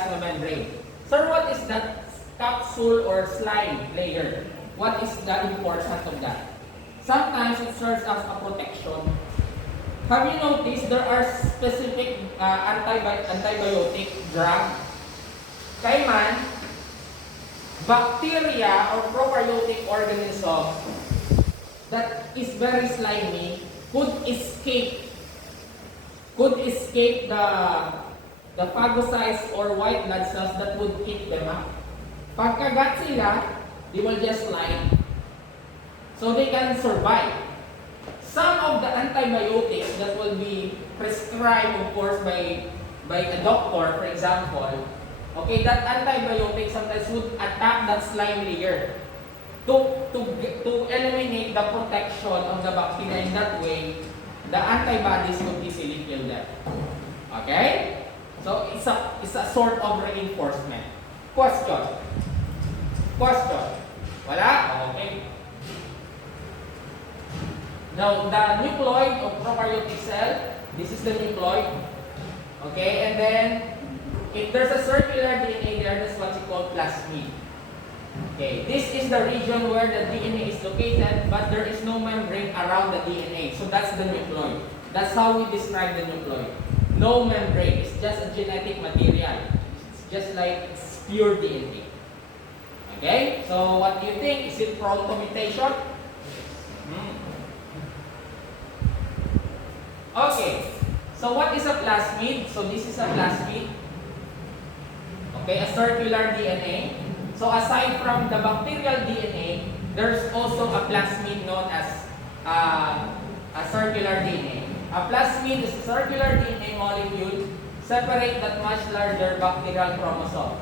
has no membrane. Sir, what is that capsule or slime layer? What is the importance of that? Sometimes it serves as a protection. Have you noticed there are specific antibiotic drug? Kaiman, bacteria or prokaryotic organism that is very slimy could escape the phagocytes or white blood cells that would eat them up. Pagkagat sila, they will just slide. So they can survive. Some of the antibiotics that will be prescribed, of course, by a doctor, for example, okay, that antibiotic sometimes would attack that slime layer to eliminate the protection of the bacteria. In that way, the antibodies could easily kill them. Okay? So it's a sort of reinforcement. Question? Wala? Okay. Now, the nucleoid of prokaryotic cell, this is the nucleoid. Okay, and then if there's a circular DNA there, that's what you call plasmid. Okay, this is the region where the DNA is located, but there is no membrane around the DNA. So that's the nucleoid. That's how we describe the nucleoid. No membrane, it's just a genetic material. It's just like it's pure DNA. Okay, so what do you think? Is it prone to mutation? Okay, so what is a plasmid? So this is a plasmid. Okay, a circular DNA. So aside from the bacterial DNA, there's also a plasmid known as a circular DNA. A plasmid is a circular DNA molecule separate that much larger bacterial chromosome.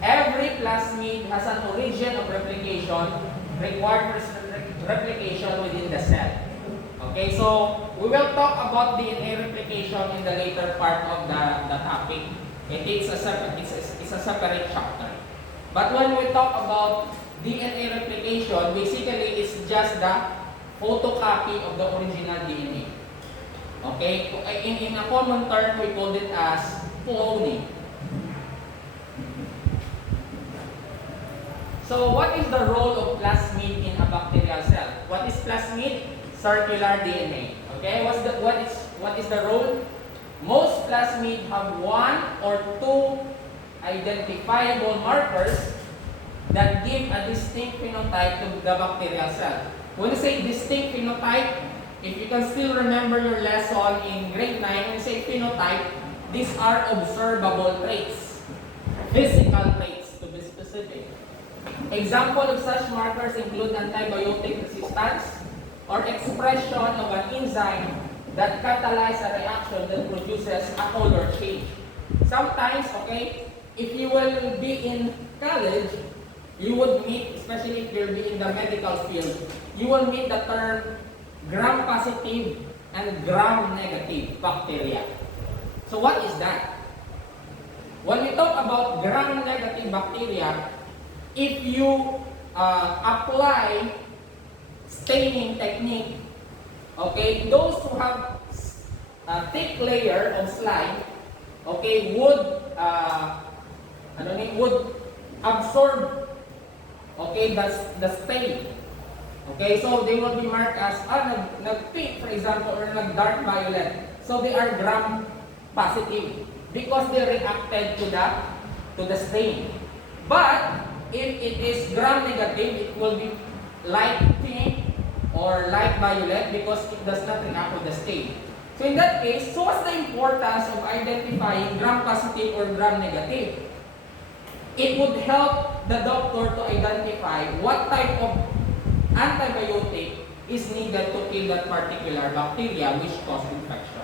Every plasmid has an origin of replication required for replication within the cell. Okay, so we will talk about DNA replication in the later part of the topic. It's a separate chapter. But when we talk about DNA replication, basically it's just the photocopy of the original DNA. Okay, in a common term, we call it as cloning. So what is the role of plasmid in a bacterial cell? What is plasmid? Circular DNA. Okay, what is the role? Most plasmid have one or two identifiable markers that give a distinct phenotype to the bacterial cell. When you say distinct phenotype, if you can still remember your lesson in grade 9, when you say phenotype, these are observable traits, physical traits to be specific. Example of such markers include antibiotic resistance or expression of an enzyme that catalyzes a reaction that produces a color change. Sometimes, okay, if you will be in college, you would meet, especially if you'll be in the medical field, you will meet the term gram-positive and gram-negative bacteria. So what is that? When we talk about gram-negative bacteria, if you apply staining technique, okay, those who have a thick layer of slime, okay, would absorb, okay, the stain. Okay, so they will be marked as nag-pink, for example, or nag-dark violet. So they are gram positive because they reacted to the stain. But if it is gram negative, it will be light pink or light violet because it does not react with the stain. So in that case, so what's the importance of identifying gram positive or gram negative? It would help the doctor to identify what type of antibiotic is needed to kill that particular bacteria which causes infection.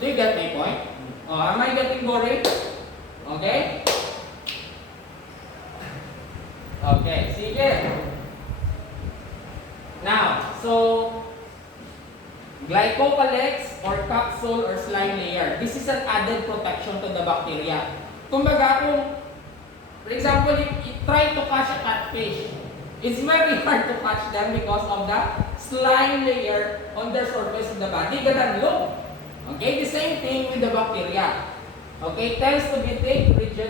Do you get my point? Am I getting boring? Okay? Okay, sige. Now, so glycocalyx or capsule or slime layer. This is an added protection to the bacteria. Kumbaga kung, for example, you try to catch a catfish, it's very hard to catch them because of the slime layer on their surface of the body. Ganun look. Okay, the same thing with the bacteria. Okay, it tends to be thick, rigid,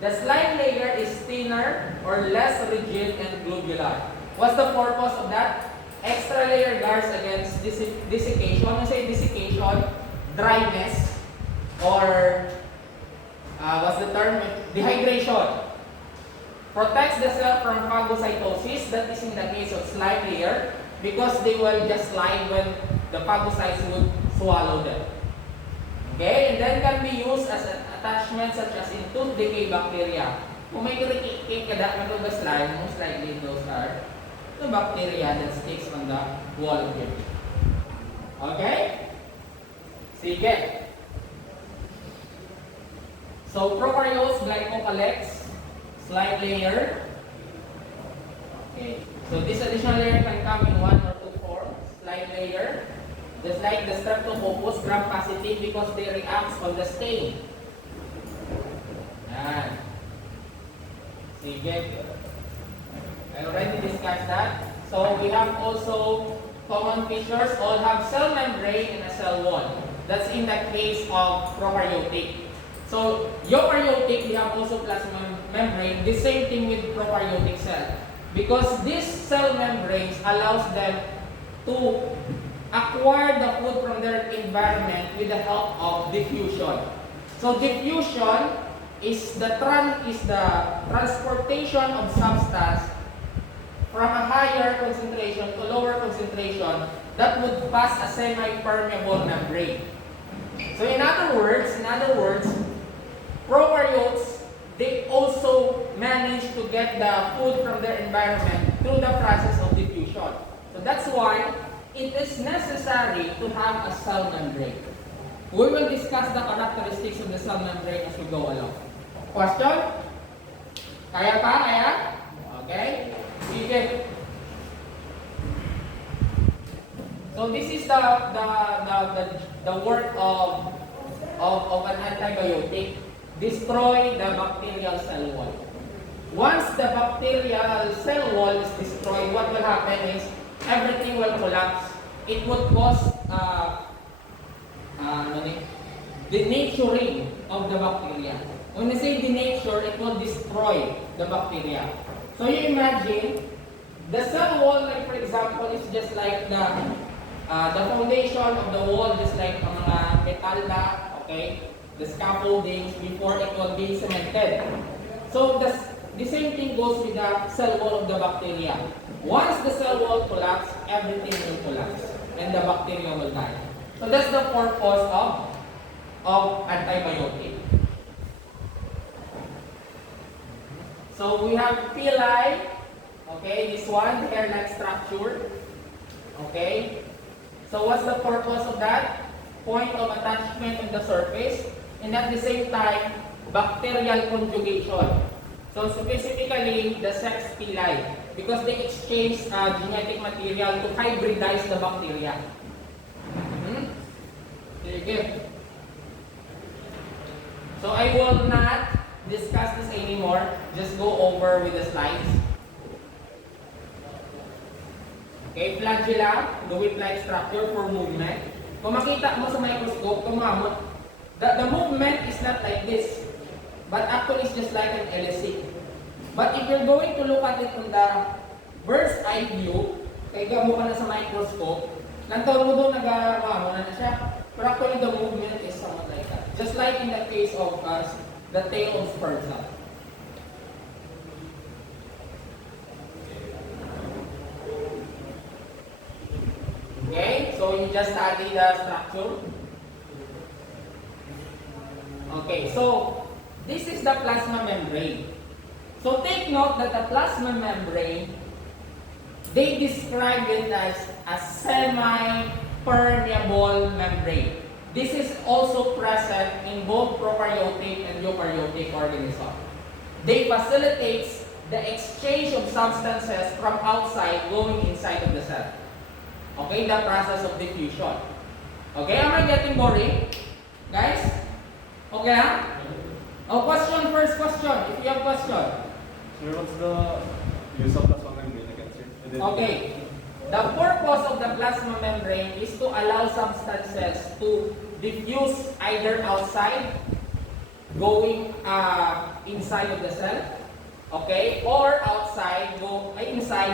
The slime layer is thinner or less rigid and globular. What's the purpose of that? Extra layer guards against desiccation. When you say desiccation, dryness, or what's the term? Dehydration. Protects the cell from phagocytosis, that is in the case of slime layer, because they will just slide when the phagocytes would swallow them. Okay, and then can be used as an attachment such as in tooth decay bacteria. Kung may kirikik ka dapat ng slime, most likely those are the bacteria that sticks on the wall of your teeth. Okay? Sige. So, prokaryotes, glycocalyx, slime layer. Okay. So, this additional layer can come in one or two forms. Slime layer. Just like the streptococcus, gram-positive because they react on the stain. Yan. Sige. I already discussed that. So we have also common features. All have cell membrane and a cell wall. That's in the case of prokaryotic. So eukaryotic, we have also plasma membrane. The same thing with prokaryotic cell. Because these cell membranes allows them to acquire the food from their environment with the help of diffusion. So diffusion is the transportation of substance from a higher concentration to lower concentration that would pass a semi-permeable membrane. So in other words, prokaryotes, they also manage to get the food from their environment through the process of diffusion. So that's why it is necessary to have a cell membrane. We will discuss the characteristics of the cell membrane as we go along. Question? Kaya pa? Kaya? Okay. Sige. So this is the work of an antibiotic. Destroy the bacterial cell wall. Once the bacterial cell wall is destroyed, what will happen is everything will collapse. It would cause denaturing of the bacteria. When I say denature, it will destroy the bacteria. So you imagine, the cell wall, like for example, is just like the foundation of the wall, just like ang mga metal na, okay, the scaffoldings before it will be cemented. So the same thing goes with the cell wall of the bacteria. Once the cell wall collapses, everything will collapse, and the bacteria will die. So that's the purpose of antibiotic. So we have villi, okay, this one, the hair-like structure, okay. So what's the purpose of that? Point of attachment on the surface, and at the same time, bacterial conjugation. So specifically, the sex villi, because they exchange genetic material to hybridize the bacteria. Okay. So I will not discuss this anymore. Just go over with the slides. Okay, flagella, the whip-like structure for movement. Kung makita mo sa microscope, kumamot, the movement is not like this, but actually it's just like an LSC. But if you're going to look at it from the bird's eye view, kaya gamo ka na sa microscope, nantaon mo doon nag-ano na siya. But actually the movement is somewhat like that. Just like in the case of the tail of Spurza. Okay, so you just study the structure. Okay, so this is the plasma membrane. So take note that the plasma membrane, they describe it as a semi-permeable membrane. This is also present in both prokaryotic and eukaryotic organisms. They facilitate the exchange of substances from outside going inside of the cell. Okay, the process of diffusion. Okay, am I getting boring? Guys? Okay ha? Oh, question, first question. If you have question. Sir, what's the use of plasma membrane again, sir? Okay. The purpose of the plasma membrane is to allow substances to diffuse either outside, going inside of the cell, okay, or outside, inside